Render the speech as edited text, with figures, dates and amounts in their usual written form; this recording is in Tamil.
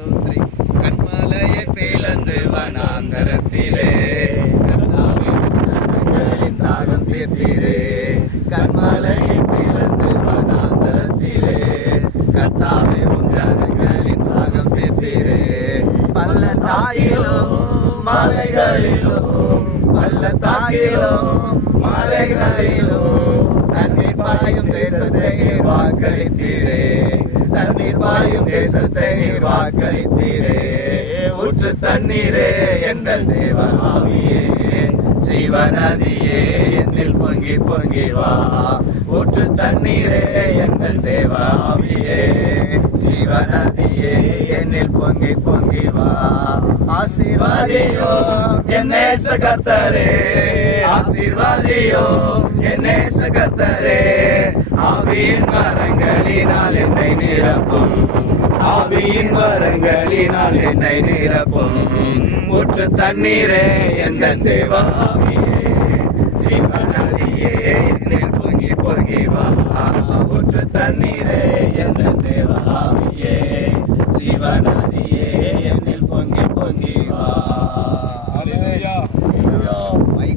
ஸ்தோத்ரி கண்மலையை பிளந்து வனாந்தரத்திலே ஜனங்களின் தாகம் தீர்த்தீரே. கண்மலையை பிளந்து வனாந்தரத்திலே கர்த்தாவே உம் ஜனங்களின் தாகம் தீர்த்தீரே. பள்ளத்தாக்கிலும் மலைகளிலும் தண்ணீர் பாயும் தேசத்தை நீர் வாக்களித்தீரே. தண்ணீர் பாயும் தேசத்தை நீர் வாக்களித்தீரே. ஊற்று தண்ணீரே எங்கள் தேவ ஆவியே, ஜீவநதியே என்னில் பொங்கி பொங்கி வா. ஊற்று தண்ணீரே எங்கள் தேவ ஆவியே, ஜீவநதியே என்னில் பொங்கி பொங்கி வா. ஆசீர்வாதியோ என்னே கர்த்தரே, ஆசீர்வாதியோ என்னே கர்த்தரே. ஆவியின் வரங்களினால் என்னை நிரப்பும், ஆவியின் வரங்களினால் என்னை நிரப்பும். ஊற்று தண்ணீரே எங்கள் தேவ ஆவியே, ஜீவநதியே என்னில் பொங்கி பொங்கி வா. ஊற்று தண்ணீரே எங்கள் தேவ ஆவியே, ஜீவநதியே என்னில் பொங்கி பொங்கி வா. Hallelujah.